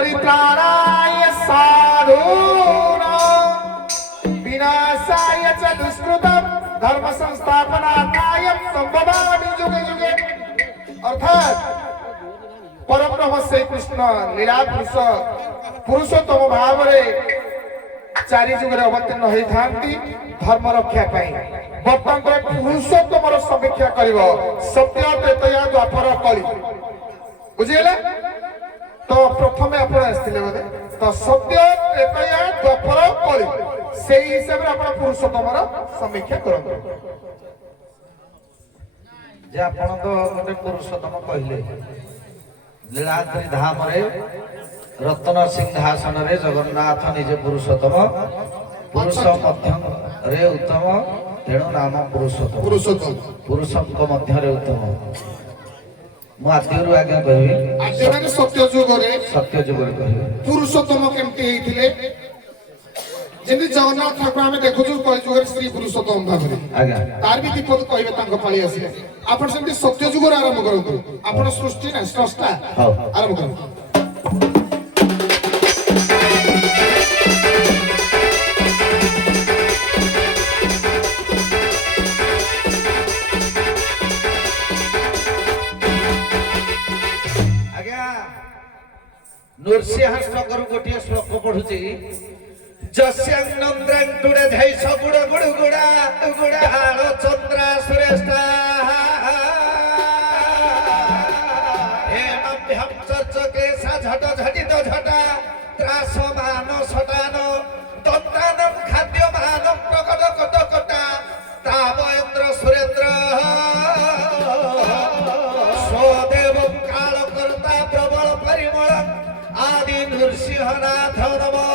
परित्राणाय साधूनां विनाशाय च दुष्कृतं धर्म संस्थापनार्थाय संभवामि युगे युगे। अर्थात परम ब्रह्म श्री कृष्ण लीला पुरुषोत्तम भाव में चारि जुगे अवतीर्ण होता धर्म रक्षा बर्तमान पुरुषोत्तम समीक्षा कर सत्य त्रेतया द्वापर कली बुझीगला। तो प्रथम आप बोधे तो सत्य त्रेतया द्वापर कली से हिसाब से आप पुरुषोत्तम समीक्षा करते जे आपण तो गोटे पुरुषोत्तम कहले लीलाद्री धाम रे रत्न सिंहासन रे जगन्नाथ निजे पुरुषोत्तम पुरुष मध्य रे उत्तम तेणु नाम पुरुषोत्तम पुरुषों मध्य रे उत्तम मु आद्यरु आगे कहबी आद्य माने सत्य जुग रे कहबी पुरुषोत्तम केमती हेतिले जेमि जगन्नाथ ठाकुर आमे देखुछु कलिजुग रे श्री पुरुषोत्तम भाव रे आज्ञा तार भी दीपक कहबे तांको पाळी आसी आपण सेमति सत्य जुग रे आरंभ करंतु आपण सृष्टि ना स्रष्टा आरंभ करंतु। नृसिंह श्लोकर गोटे श्लोक पढ़ुची जस्यंद्रंकुड़े धैस गुड़ गुड़ गुड़ा गुड़ा हालो चंद्रा श्रेष्ठा हेमभ्यम चर्चके सा झट झटित झटा त्रासमान सटानो दंतानम खाद्यमानम प्रकट कट कटा तावयन्द्र सुरेन्द्र स्वदेवं कालकर्ता प्रबल परिमल आदि नृसिंहनाथ नमः।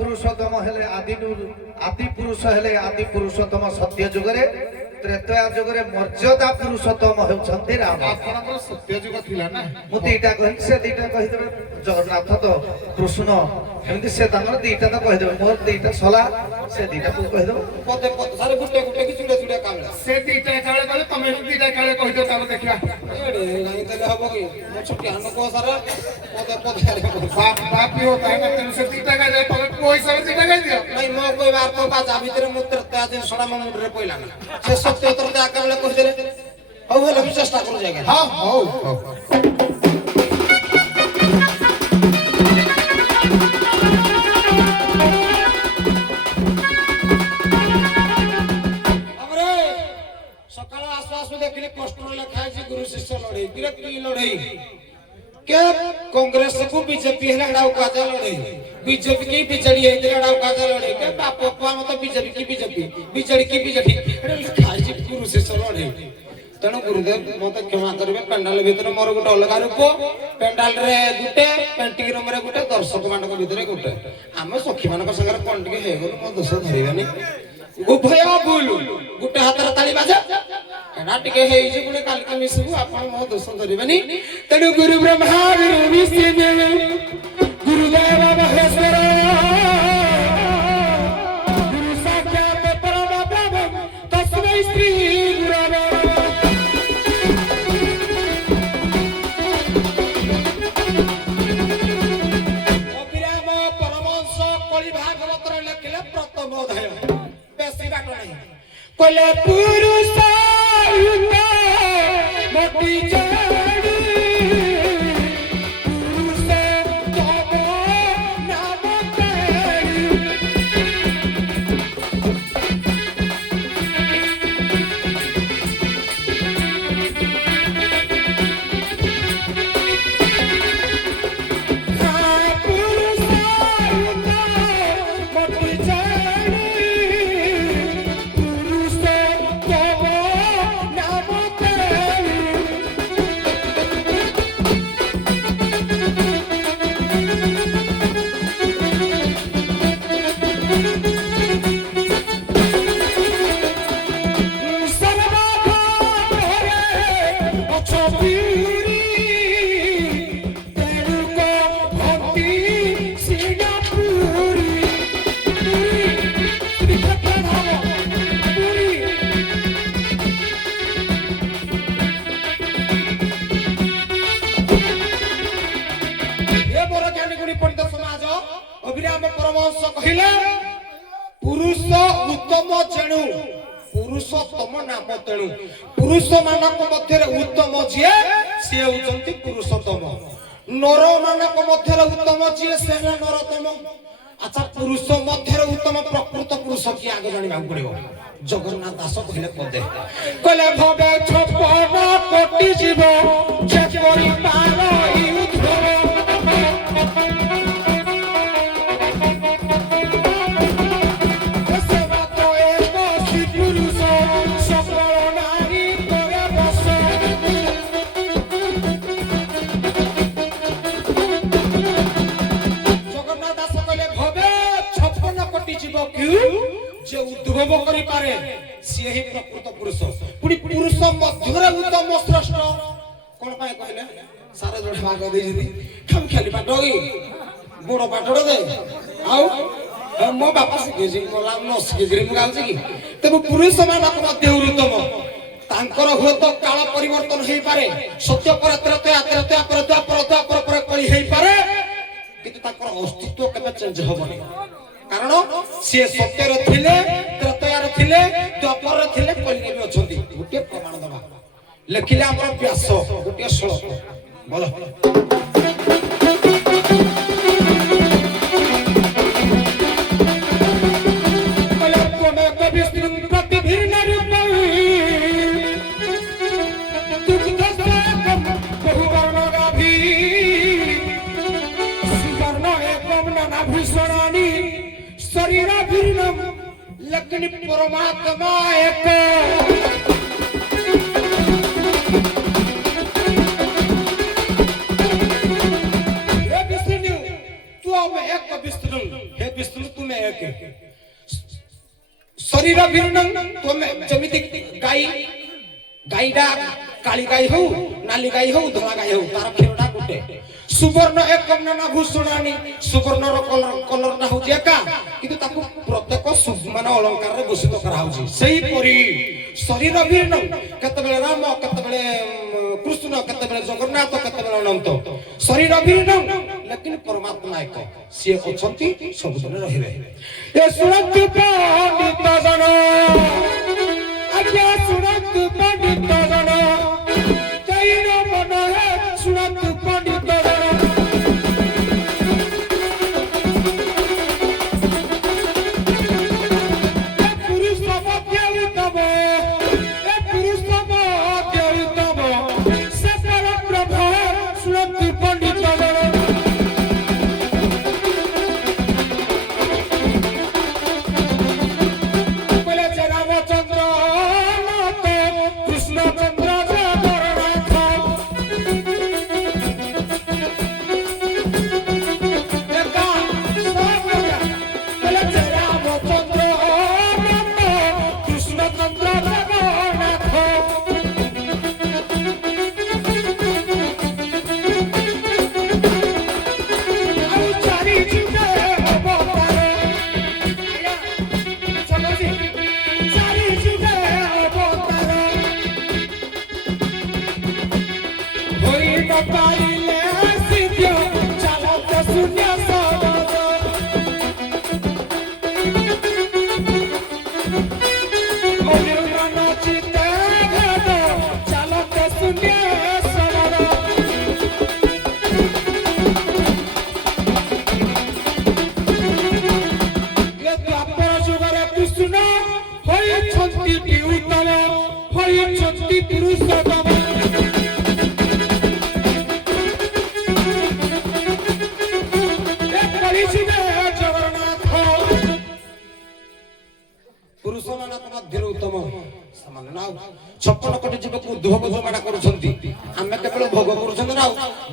पुरुषोत्तम हेले आदि पुरुष हेले आदि पुरुषोत्तम सत्य जुगरे त्रेतया जुगरे मर्यादा पुरुषोत्तम होउछन्ति राम। आपनकर सत्य जुग थिला ना मु दीटा कहि से दीटा कहि देबे जगन्नाथ तो कृष्ण एमति से तांगर दीटा तो कहि देबे मोर दीटा सला से दीटा को कहि देबो पदे सारे गुटे गुटे कि चुडे चुडे कामला से दीटा काळे काळे तमे दीटा काळे कहि दो तालो देखिया एडे नाही तले हबो कि मो छुटी हानो को सारा पदे पदे बाप बाप ही होता है ना तेनु से दीटा काळे तमे कोई सब दीटा काळे दियो नहीं मो कोई बात को बाजा भीतर मूत्र ता दिन सडा म मुंडरे पइला ना से सत्य उत्तर दे आकारले कहि देले हौ हेले भी चेष्टा करू जायगा हां हौ देखिले पोस्टर लिखा है गुरु शिष्य लड़ाई विरक्ति लड़ाई के कांग्रेस को बीजेपी है लड़ाऊ काजा लड़ाई बीजेपी की बिजड़ी है लड़ाऊ काजा लड़ाई के बाप बापा मत बीजेपी की बिजड़ी बिजड़ी एटा लिखा है गुरु शिष्य लड़ाई तेणु गुरुदेव मत क्षमा करेंगे पेंडाल भीतर मोर गोटे अलग रूप पेंडाल रे गुटे पेंटिंग रूम रे गुटे दर्शक मानक भीतर गुटे आम सखी मानक संगे कोन टिके हे गलो मो दोष धरिबानी उभय बोलू गुटे हाथ रे ताली बाजे एना टिके हे जे गुणे काल के मिसबु आपन मो दोष धरिबानी तेणु गुरु ब्रह्मा गुरु विष्णु गुरुदेव महेश्वर गुरु साक्षात परम ब्रह्म तस्मै श्री गुरवे কলে পুরুষ মোটি জানি পুরুষ তব নাম তেরি অভিরাম পরমহংস কহিলে পুরুষ উত্তম চেণু পুরুষোত্তম নাম তেণু পুরুষ ମାନଙ୍କ ମଧ୍ୟରେ ଉତ୍ତମ ଯିଏ ସିଏ ହେଉଛନ୍ତି ପୁରୁଷୋତ୍ତମ ନର ମାନଙ୍କ ମଧ୍ୟରେ ଉତ୍ତମ ଯିଏ ସେ ହେଲା ନରୋତ୍ତମ ଆଚ୍ଛା ପୁରୁଷ ମଧ୍ୟରେ ଉତ୍ତମ ପ୍ରକୃତ ପୁରୁଷ କିଏ ଆଗ ଜାଣିବାକୁ ପଡିବ ଜଗନ୍ନାଥ ଦାସ କହିଲେ ପଦେ କହିଲେ ଭବେ ଛପନ କୋଟି ଜୀବ ଯେପରି ପାର ଉଦ୍ଭବ যে উদ্ভব করি পারে সে হি প্রকৃত পুরুষ পুনি পুরুষ মধ্যরে উত্তম শ্রেষ্ঠ কোন পায় কইলে সারা জোড়া ভাগ দেইছি খাম খালি পাঠ হই বড় পাঠড় দে আউ মো বাপা শিখেছি গোলাম ন শিখেছি মু গাউছি কি তবে পুরুষ ମାନଙ୍କ ମଧ୍ୟ উত্তম ତାଙ୍କର ହୁଏତ କାଳ ପରିବର୍ତ୍ତନ ହେଇପାରେ ସତ୍ୟ ପରେ ତ୍ରେତୟା ତ୍ରେତୟା ପରେ ଦ୍ୱାପର ଦ୍ୱାପର ପରେ କଳି ହେଇପାରେ କିନ୍ତୁ ତାଙ୍କର ଅସ୍ତିତ୍ୱ କେବେ ଚେଞ୍ଜ ହବନି କାରଣ ସିଏ ସତ୍ୟରେ ଥିଲେ ତ୍ରେତୟାରେ ଥିଲେ ଦ୍ୱାପରରେ ଥିଲେ କଳିରେ ବି ଅଛନ୍ତି ଗୋଟିଏ ପ୍ରମାଣ ଦବା ଲେଖିଲେ ଆମର ବ୍ୟାସ ଗୋଟିଏ ଶ୍ଲୋକ ବୋଲ शरीर भिन्न लेकिन परमात्मा एक हे विष्णु तू मैं एक विष्णु हे विष्णु तू मैं एक शरीर भिन्न तुम जमिति गाई गाईडा काली गाई हो नाली गाई हो धला गाई हो तार खेरडा गुटे सुवर्ण एक नाना भूषणानी सुवर्ण रो कलर ना होजी एका किंतु ताकू प्रत्येक मान अलंकार रे घोषित करा होजी सही परी शरीर भिन्न केते बेले राम केते बेले कृष्ण केते बेले जगन्नाथ केते बेले अनंत शरीर भिन्न लेकिन परमात्मा एक से अछंती सब दिन रहिबे ए सुरत पंडित जन आज्ञा सुरत पंडित जन जैन मन है सुरत पंडित कृष्ण चंद्र କରିଛନ୍ତି ପୁରୁଷୋତ୍ତମ ପୁରୁଷମାନଙ୍କ ମଧ୍ୟରେ ଉତ୍ତମ ସେମାନେ ନା 56 କୋଟି ଜୀବକୁ ଉଦ୍ଭବ ଜମାଟା କରୁଛନ୍ତି ଆମେ କେବଳ ଭୋଗ କରୁଛନ୍ତି ନା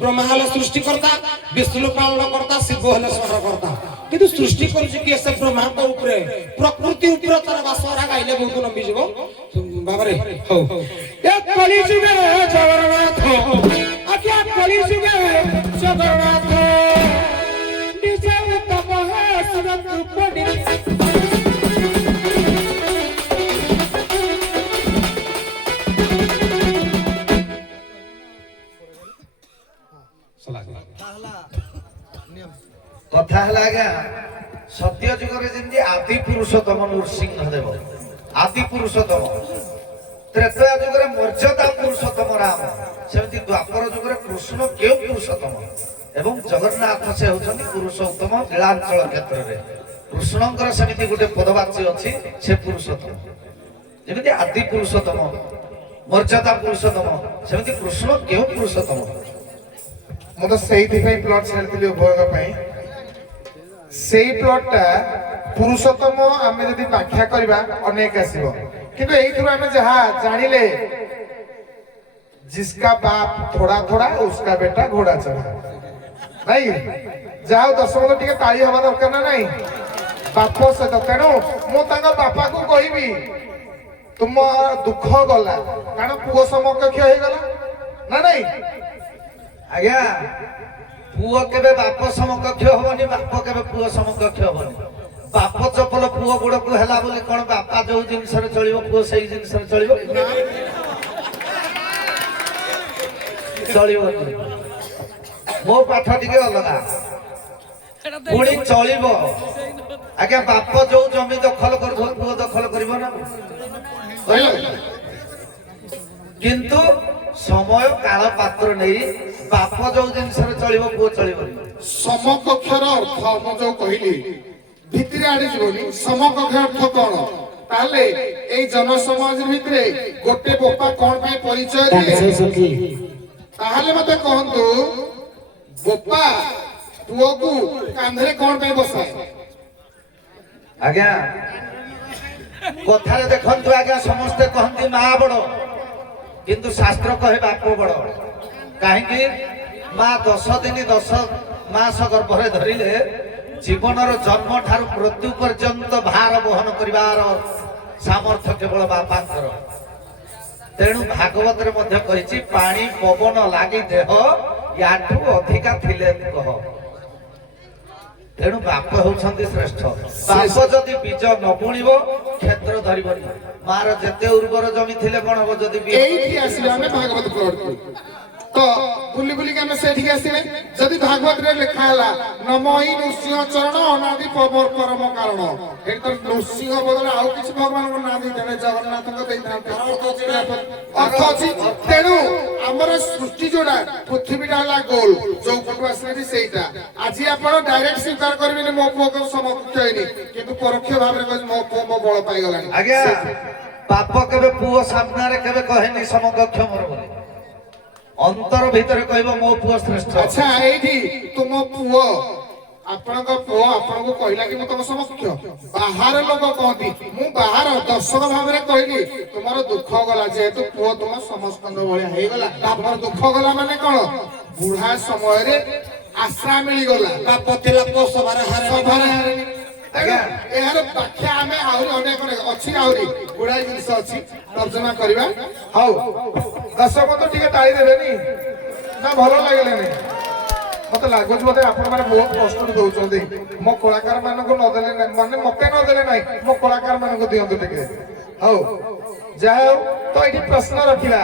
ବ୍ରହ୍ମା ହେଲେ ସୃଷ୍ଟିକର୍ତ୍ତା ବିଷ୍ଣୁ ପାଳନ କର୍ତ୍ତା ଶିବ ହେଲେ ସଂହାରକର୍ତ୍ତା କିନ୍ତୁ ସୃଷ୍ଟି କରୁଛି କିଏ ସେ ବ୍ରହ୍ମାଙ୍କ ଉପରେ ପ୍ରକୃତି ଉପରେ ତାର ବାସରା ଗାଇଲେ ବହୁତ ଲମ୍ବି ଯିବ ବାବାରେ ହଉ ଏ କଳି ଯୁଗେ ଜଗନ୍ନାଥ ଆଜ୍ଞା କଳି ଯୁଗେ ଜଗନ୍ନାଥ ନିଜେ ଉତ୍ତମ ସୁରତ ପଡ଼ି କଥା ହେଲା ଆଜ୍ଞା ସତ୍ୟ ଯୁଗରେ ଯେମିତି ଆଦି ପୁରୁଷୋତ୍ତମ ନୃସିଂହ ଦେବ ଆଦି ପୁରୁଷୋତ୍ତମ ତ୍ରେତୟା ଯୁଗରେ ମର୍ଯ୍ୟାଦା ପୁରୁଷୋତ୍ତମ ରାମ ସେମିତି ଦ୍ୱାପର ଯୁଗରେ କୃଷ୍ଣ କେଉଁ ପୁରୁଷୋତ୍ତମ ଏବଂ ଜଗନ୍ନାଥ ସେ ହେଉଛନ୍ତି ପୁରୁଷୋତ୍ତମ ନୀଳାଞ୍ଚଳ କ୍ଷେତ୍ରରେ କୃଷ୍ଣଙ୍କର ସେମିତି ଗୋଟେ ପଦବାଚ୍ୟ ଅଛି ସେ ପୁରୁଷୋତ୍ତମ ଯେମିତି ଆଦି ପୁରୁଷୋତ୍ତମ ମର୍ଯ୍ୟାଦା ପୁରୁଷୋତ୍ତମ ସେମିତି କୃଷ୍ଣ କେଉଁ ପୁରୁଷୋତ୍ତମ ମୁଁ ତ ସେଇଥିପାଇଁ ପ୍ଲଟ ଛାଡ଼ିଥିଲି ଉଭୟଙ୍କ ପାଇଁ ସେଇ ପ୍ଲଟଟା ପୁରୁଷୋତ୍ତମ ଆମେ ଯଦି ବ୍ୟାଖ୍ୟା କରିବା ଅନେକ ଆସିବ କିନ୍ତୁ ଏଇଥିରୁ ଆମେ ଯାହା ଜାଣିଲେ जिसका बाप थोड़ा थोड़ा उसका बेटा घोड़ा चढ़ा नहीं ଯାହା ଦଶମ ଟିକେ ତାଳି ହବା ଦରକାର ନା ନାହିଁ ବାପ ସହିତ ତେଣୁ ମୁଁ ତାଙ୍କ ବାପାକୁ କହିବି ତୁମ ଦୁଃଖ ଗଲା କାରଣ ପୁଅ ସମକକ୍ଷ ହେଇଗଲା ନା ନାହିଁ ଆଜ୍ଞା ପୁଅ କେବେ ବାପ ସମକକ୍ଷ ହବନି ବାପ କେବେ ପୁଅ ସମକକ୍ଷ ହବନି ବାପ ଚପଲ ପୁଅ ଗୋଡକୁ ହେଲା ବୋଲି କଣ ବାପା ଯୋଉ ଜିନିଷରେ ଚଳିବ ପୁଅ ସେଇ ଜିନିଷରେ ଚଳିବ ଚଳିବନି ମୋ ପାଠ ଟିକେ ଅଲଗା ପୁଣି ଚଳିବ ଆଜ୍ଞା ବାପ ଯୋଉ ଜମି ଦଖଲ କରୁଥିବ ପୁଅ ଦଖଲ କରିବ ନା କିନ୍ତୁ ସମୟ କାଳ ପାତ୍ର ନେଇ ବାପ ଯୋଉ ଜିନିଷରେ ଚଳିବ ପୁଅ ଚଳିବନି ସମକକ୍ଷର ଅର୍ଥ ମୁଁ ଯୋଉ କହିଲି ଭିତରେ ଆଡେ ଯିବନି ସମକକ୍ଷ ଅର୍ଥ କଣ ତାହେଲେ ଏଇ ଜନସମାଜ ଭିତରେ ଗୋଟେ ବୋପା କଣ ପାଇଁ ପରିଚୟ ଦିଏ ତାହେଲେ ମତେ କହନ୍ତୁ ବୋପା ପୁଅକୁ କାନ୍ଧରେ କଣ ପାଇଁ ବସାଏ ଆଜ୍ଞା କଥାରେ ଦେଖନ୍ତୁ ଆଜ୍ଞା ସମସ୍ତେ କହନ୍ତି ମା ବଡ କିନ୍ତୁ ଶାସ୍ତ୍ର କହେ ବାପ ବଡ କାହିଁକି ମା 10 ଦିନ 10 ମାସ ଗର୍ଭରେ ଧରିଲେ ଜୀବନର ଜନ୍ମ ଠାରୁ ମୃତ୍ୟୁ ପର୍ଯ୍ୟନ୍ତ ଭାର ବହନ କରିବାର ସାମର୍ଥ୍ୟ କେବଳ ବାପାଙ୍କର ତେଣୁ ଭାଗବତରେ ମଧ୍ୟ କହିଛି ପାଣି ପବନ ଲାଗି ଦେହ ୟାଠୁ ଅଧିକା ଥିଲେ କହ ତେଣୁ ବାପ ହେଉଛନ୍ତି ଶ୍ରେଷ୍ଠ ବାପ ଯଦି ବୀଜ ନ ବୁଣିବ କ୍ଷେତ୍ର ଧରିବନି ମାର ଯେତେ ଉର୍ବର ଜମି ଥିଲେ କଣ ହବ ଯଦି ଏଇଠି ଆସିଲେ ଆମେ ଭାଗବତ ପଢୁ ତ ବୁଲି ବୁଲିକି ଆମେ ସେଇଠିକି ଆସିଲେ ଯଦି ଭାଗବତରେ ଲେଖା ହେଲା ନମଇ ନୃସିଂହ ଚରଣ ଅନାଦି ପରମ କାରଣ ଏଠି ତ ନୃସିଂହ ବଦଳରେ ଆଉ କିଛି ଭଗବାନଙ୍କ ନାଁ ଦେଇଥାନ୍ତେ ଜଗନ୍ନାଥଙ୍କ ଦେଇଥାନ୍ତେ ଅର୍ଥ ଅଛି ତେଣୁ ଆମର ସୃଷ୍ଟି ଯୋଉଟା ପୃଥିବୀଟା ହେଲା ଗୋଲ ଯୋଉ ପଟୁ ଆସିଲେ ବି ସେଇଟା ଆଜି ଆପଣ ଡାଇରେକ୍ଟ ସ୍ୱୀକାର କରିବେନି ମୋ ପୁଅ ସମକକ୍ଷ ହେଇନି କିନ୍ତୁ ପରୋକ୍ଷ ଭାବରେ କହିବେ ମୋ ପୁଅ ମୋ ବଳ ପାଇଗଲାଣି ଆଜ୍ଞା ବାପ କେବେ ପୁଅ ସାମ୍ନାରେ କେବେ କହେନି ସମକକ୍ଷ ମୋର ବୋଲି ଅନ୍ତର ଭିତରେ କହିବ ମୋ ପୁଅ ଶ୍ରେଷ୍ଠ ଆଚ୍ଛା ଏଇଠି ତୁମ ପୁଅ ଆପଣଙ୍କ ପୁଅ ଆପଣଙ୍କୁ କହିଲା କି ମୁଁ ତମ ସମକକ୍ଷ ବାହାର ଲୋକ କହନ୍ତି ମୁଁ ବାହାର ଦର୍ଶକ ଭାବରେ କହିଲି ତୁମର ଦୁଃଖ ଗଲା ଯେହେତୁ ପୁଅ ତୁମ ସମସ୍ତଙ୍କ ଭଳିଆ ହେଇଗଲା ଆପଣଙ୍କର ଦୁଃଖ ଗଲା ମାନେ କଣ ବୁଢା ସମୟରେ ଆଶା ମିଳିଗଲା ବାପ ଥିଲା ପୁଅ ସଭାରେ ହାରେନି ଏହାର ବ୍ୟାଖ୍ୟା ଆମେ ଆହୁରି ଅନେକ ଅଛି ଆହୁରି ଗୁଡାଏ ଜିନିଷ ଅଛି ତର୍ଜମା କରିବା ହଉ ଦର୍ଶକ ତ ଟିକେ ତାଳି ଦେବେନି ନା ଭଲ ଲାଗିଲାନି ମତେ ଲାଗୁଛି ବୋଧେ ଆପଣ ମାନେ ବହୁତ କଷ୍ଟ ଦଉଛନ୍ତି ମୋ କଳାକାର ମାନଙ୍କୁ ନଦେଲେ ମାନେ ମତେ ନଦେଲେ ନାହିଁ ମୋ କଳାକାର ମାନଙ୍କୁ ଦିଅନ୍ତୁ ଟିକେ ହଉ ଯାହା ହଉ ତ ଏଇଠି ପ୍ରଶ୍ନ ରଖିଲା